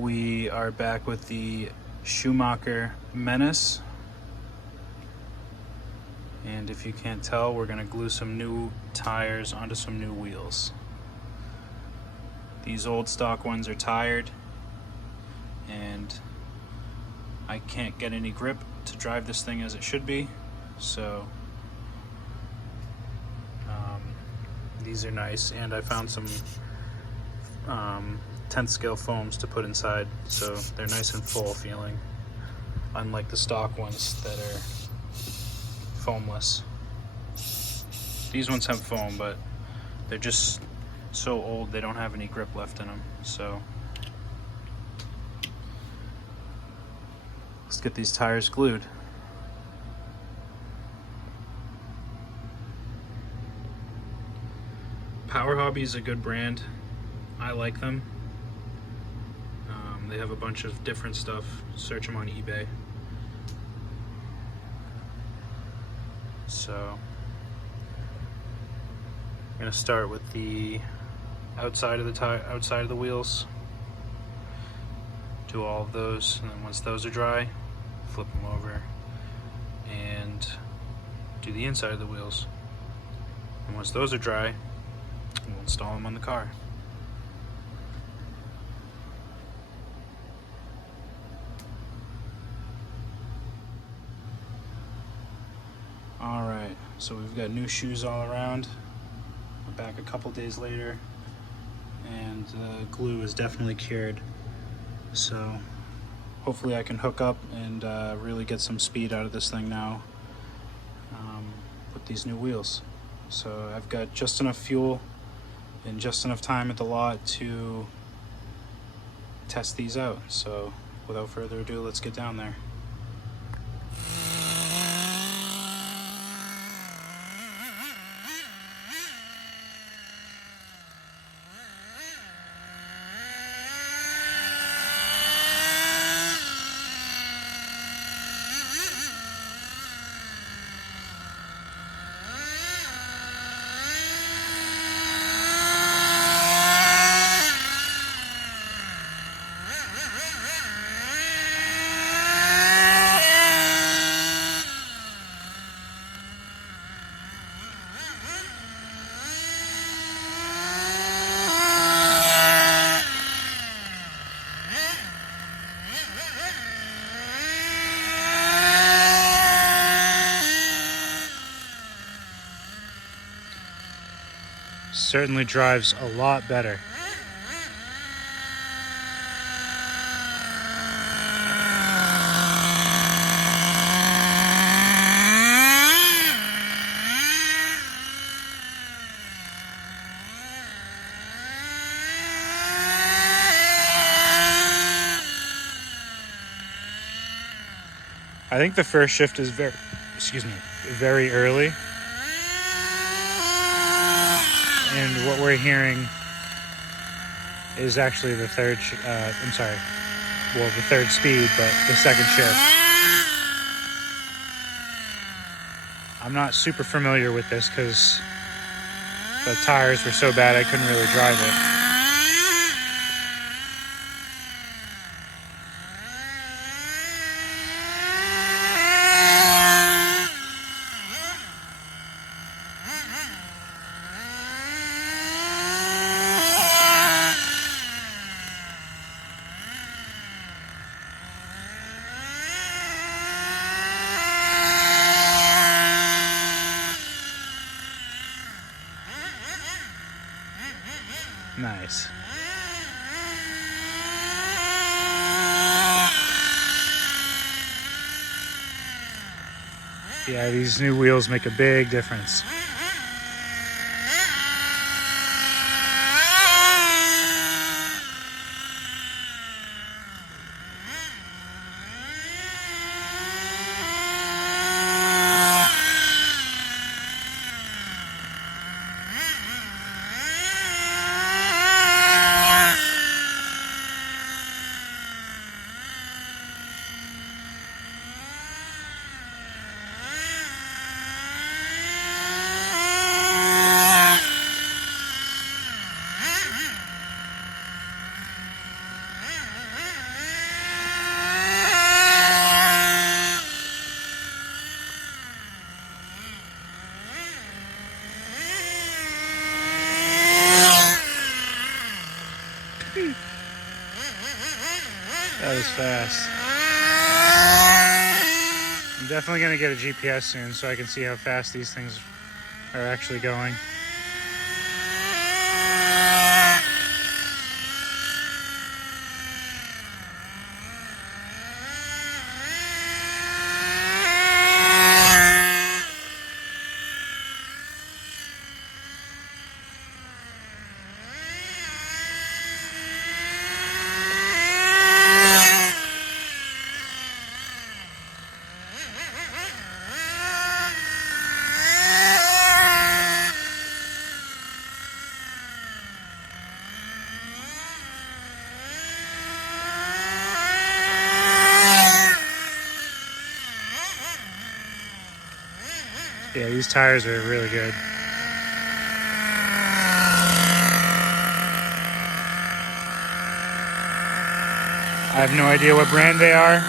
We are back with the Schumacher Menace, and if you can't tell, we're going to glue some new tires onto some new wheels. These old stock ones are tired and I can't get any grip to drive this thing as it should be, so these are nice, and I found some 10th scale foams to put inside, so they're nice and full feeling, unlike the stock ones that are foamless. These ones have foam, but they're just so old they don't have any grip left in them. So let's get these tires glued. Power Hobby is a good brand. I like them. They have a bunch of different stuff. Search them on eBay. So I'm gonna start with the outside of the outside of the wheels. Do all of those, and then once those are dry, flip them over and do the inside of the wheels. And once those are dry, we'll install them on the car. Alright, so we've got new shoes all around. We're back a couple days later, and the glue is definitely cured. So hopefully I can hook up and really get some speed out of this thing now with these new wheels. So I've got just enough fuel and just enough time at the lot to test these out. So without further ado, let's get down there. Certainly drives a lot better. I think the first shift is very early. And what we're hearing is actually the third the third speed, but the second shift. I'm not super familiar with this because the tires were so bad I couldn't really drive it. Nice. Yeah, these new wheels make a big difference. goes fast. I'm definitely going to get a GPS soon so I can see how fast these things are actually going. Yeah, these tires are really good. I have no idea what brand they are.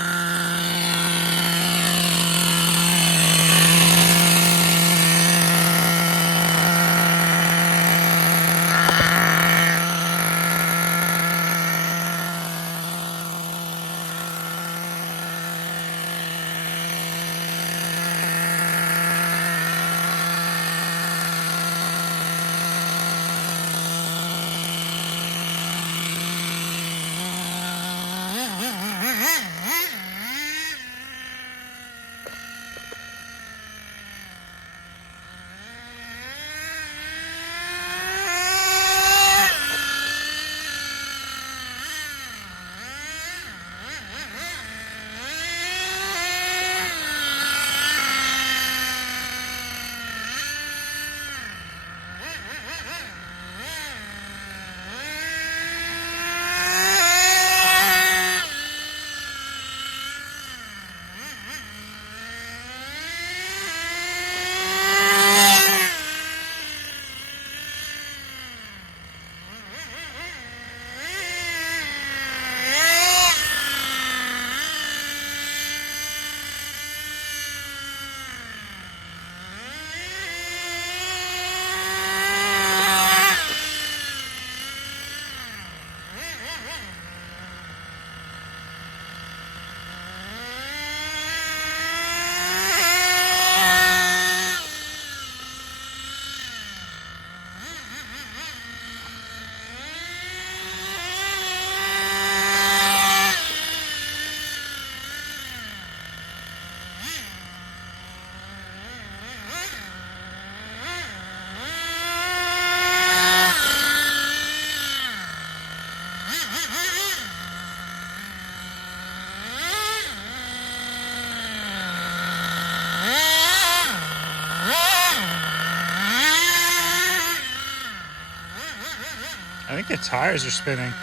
I think the tires are spinning.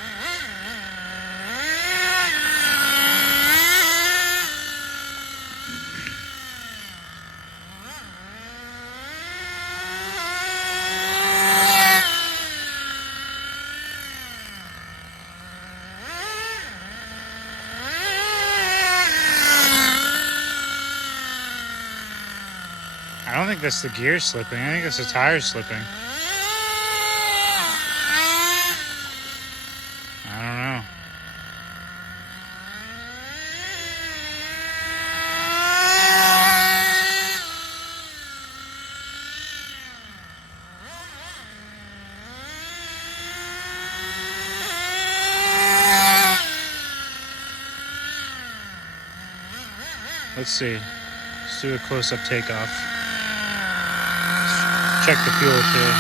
I don't think that's the gears slipping. I think that's the tires slipping. I don't know. Let's see. Let's do a close-up takeoff. Check the fuel too.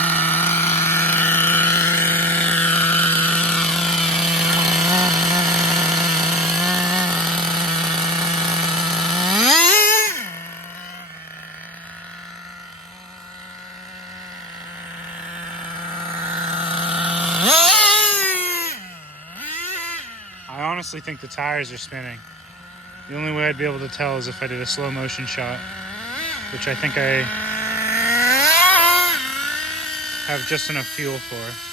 I honestly think the tires are spinning. The only way I'd be able to tell is if I did a slow motion shot, which I think I have just enough fuel for.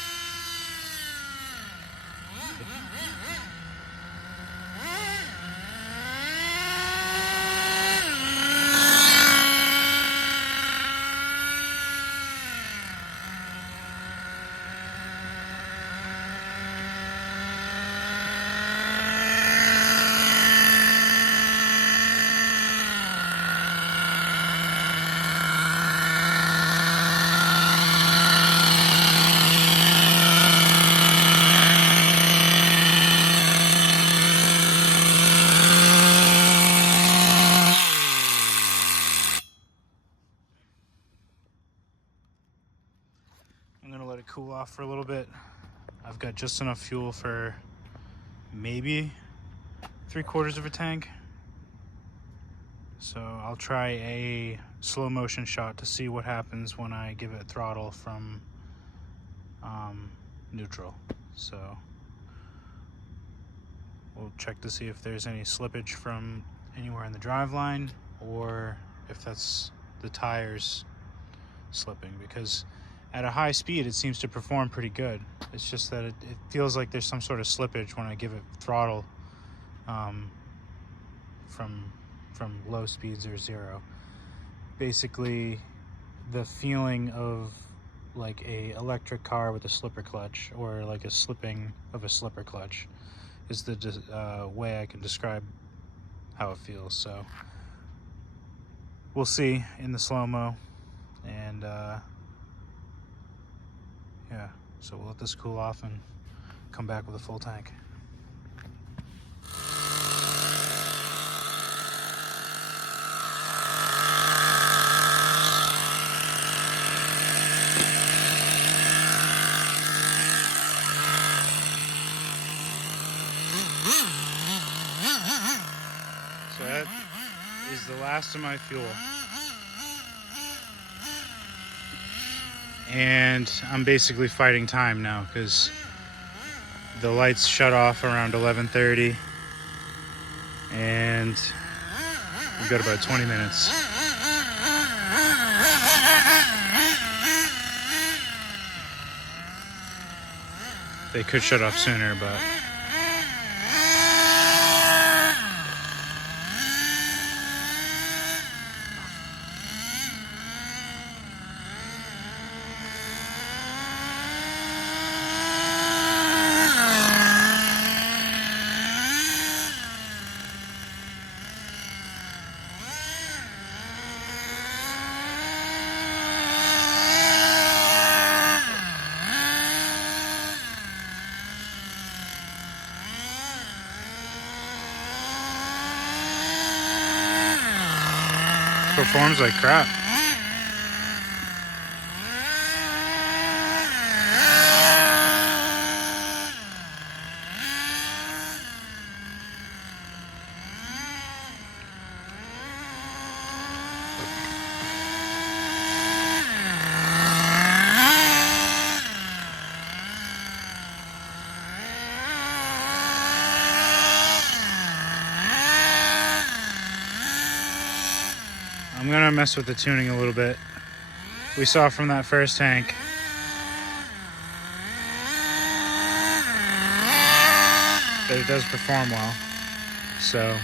let it cool off for a little bit. I've got just enough fuel for maybe 3/4 of a tank. So I'll try a slow motion shot to see what happens when I give it throttle from neutral. So we'll check to see if there's any slippage from anywhere in the driveline, or if that's the tires slipping, because at a high speed it seems to perform pretty good. It's just that it feels like there's some sort of slippage when I give it throttle from low speeds or zero. Basically the feeling of like a electric car with a slipper clutch, or like a slipping of a slipper clutch, is the way I can describe how it feels. So we'll see in the slow-mo, and yeah, so we'll let this cool off and come back with a full tank. So that is the last of my fuel. And I'm basically fighting time now because the lights shut off around 11:30 and we've got about 20 minutes. They could shut off sooner, but performs like crap. I'm gonna mess with the tuning a little bit. We saw from that first tank that it does perform well. So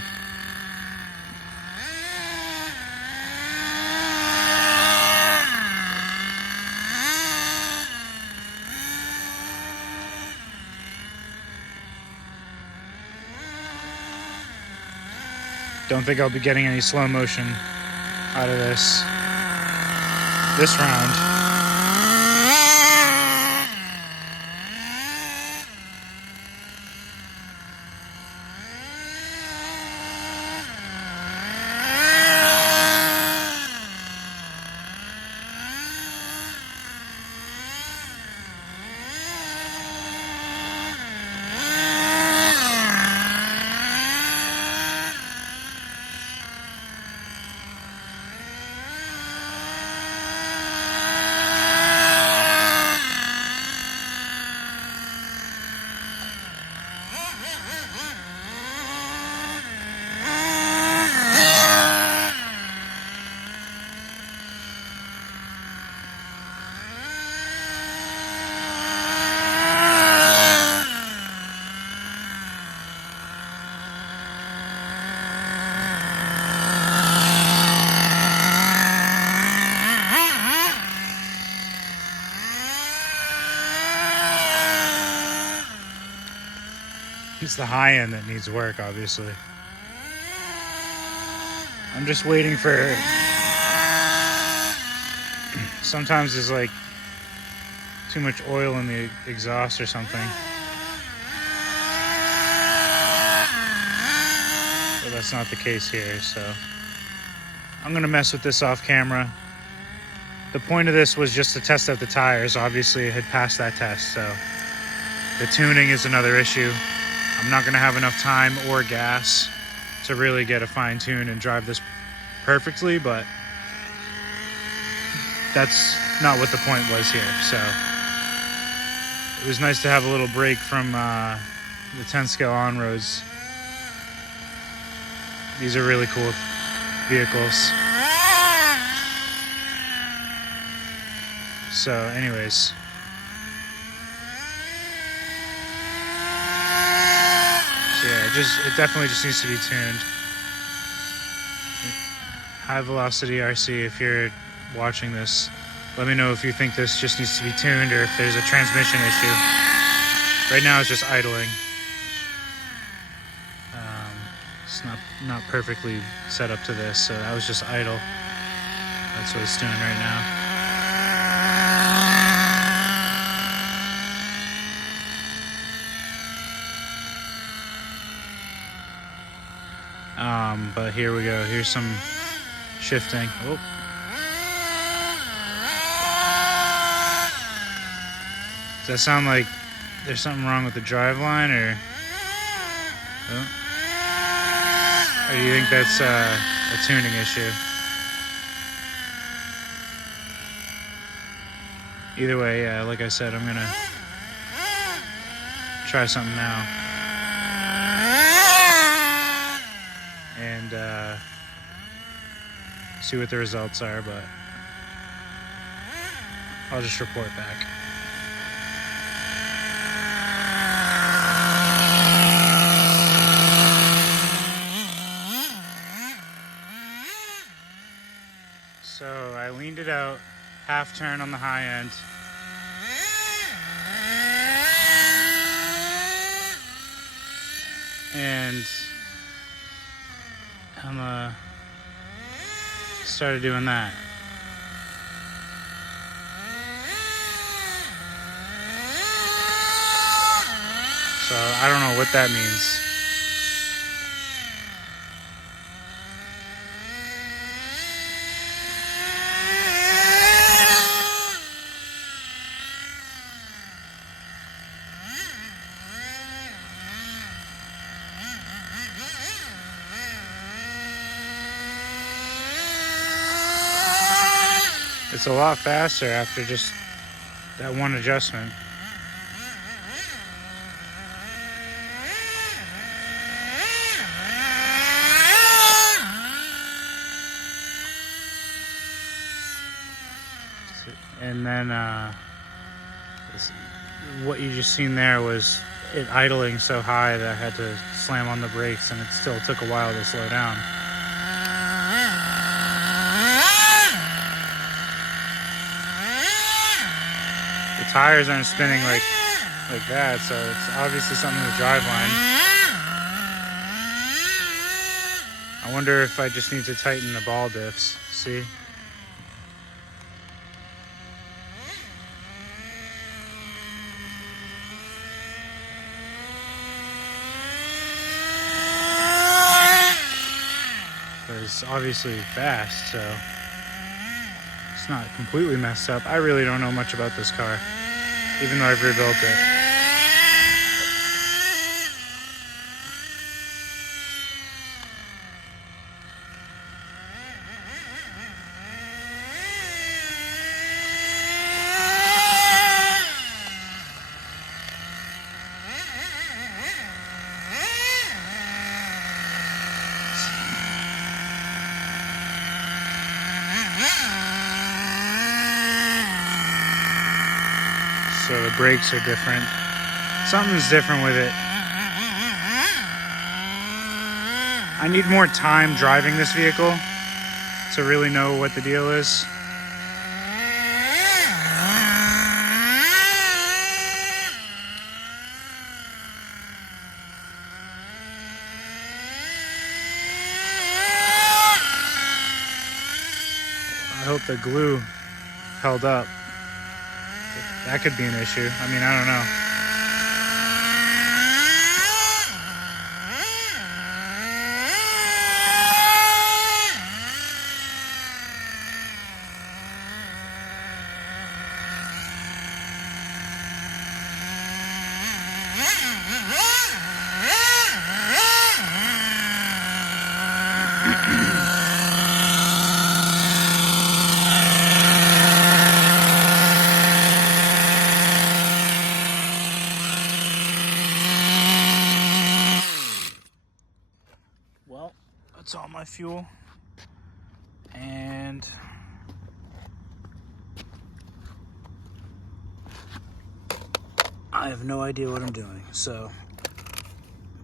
don't think I'll be getting any slow motion out of this round. It's the high end that needs work, obviously. I'm just waiting for... Sometimes there's like too much oil in the exhaust or something. But that's not the case here, so I'm gonna mess with this off camera the point of this was just to test out the tires. Obviously it had passed that test, so the tuning is another issue. I'm not going to have enough time or gas to really get a fine tune and drive this perfectly, but that's not what the point was here. So it was nice to have a little break from the 10 scale on-roads. These are really cool vehicles. So anyways, so yeah, it definitely just needs to be tuned. High Velocity RC, if you're watching this, let me know if you think this just needs to be tuned or if there's a transmission issue. Right now it's just idling. It's not perfectly set up to this, so that was just idle. That's what it's doing right now. But here we go. Here's some shifting. Oh. Does that sound like there's something wrong with the driveline, or? Oh. Or do you think that's a tuning issue? Either way, yeah, like I said, I'm gonna try something now. And see what the results are, but I'll just report back. So I leaned it out, half turn on the high end. And I'm started doing that. So I don't know what that means. It's a lot faster after just that one adjustment. And then what you just seen there was it idling so high that I had to slam on the brakes, and it still took a while to slow down. The tires aren't spinning like that, so it's obviously something with the driveline. I wonder if I just need to tighten the ball diffs. See? It's obviously fast, so it's not completely messed up. I really don't know much about this car, even though I've rebuilt it. So the brakes are different. Something's different with it. I need more time driving this vehicle to really know what the deal is. I hope the glue held up. That could be an issue. I mean, I don't know. Well, that's all my fuel, and I have no idea what I'm doing, so,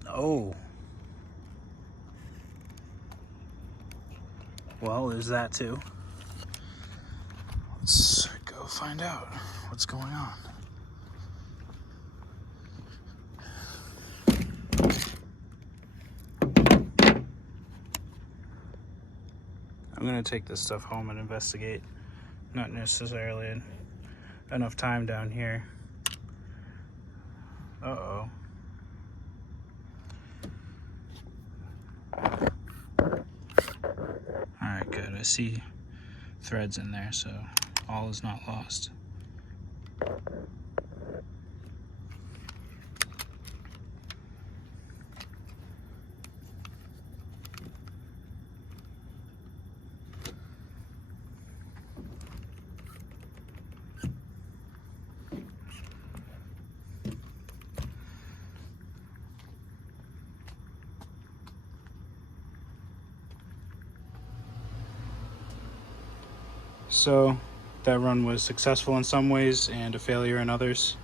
oh. Well, there's that too. Let's go find out what's going on. I'm gonna take this stuff home and investigate. Not necessarily enough time down here. Uh-oh. Alright, good. I see threads in there, so all is not lost. So that run was successful in some ways and a failure in others.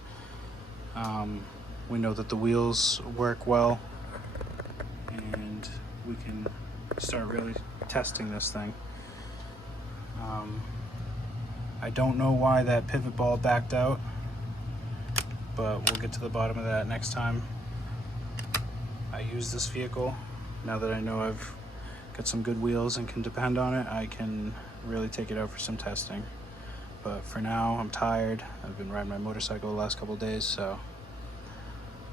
We know that the wheels work well, and we can start really testing this thing. I don't know why that pivot ball backed out, but we'll get to the bottom of that next time I use this vehicle. Now that I know I've got some good wheels and can depend on it, I can really take it out for some testing. But for now, I'm tired. I've been riding my motorcycle the last couple of days, so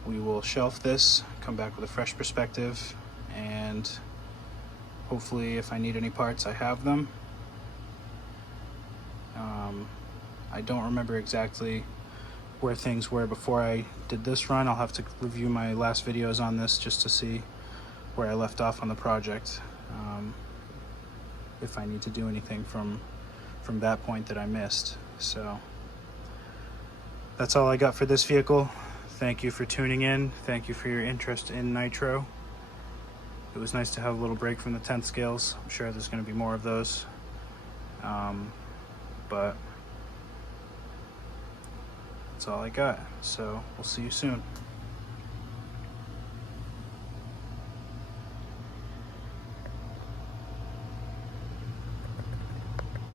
we will shelf this, come back with a fresh perspective, and hopefully if I need any parts, I have them. I don't remember exactly where things were before I did this run. I'll have to review my last videos on this just to see where I left off on the project. If I need to do anything from that point that I missed. So that's all I got for this vehicle. Thank you for tuning in. Thank you for your interest in nitro. It was nice to have a little break from the 10th scales. I'm sure there's going to be more of those. But that's all I got. So we'll see you soon.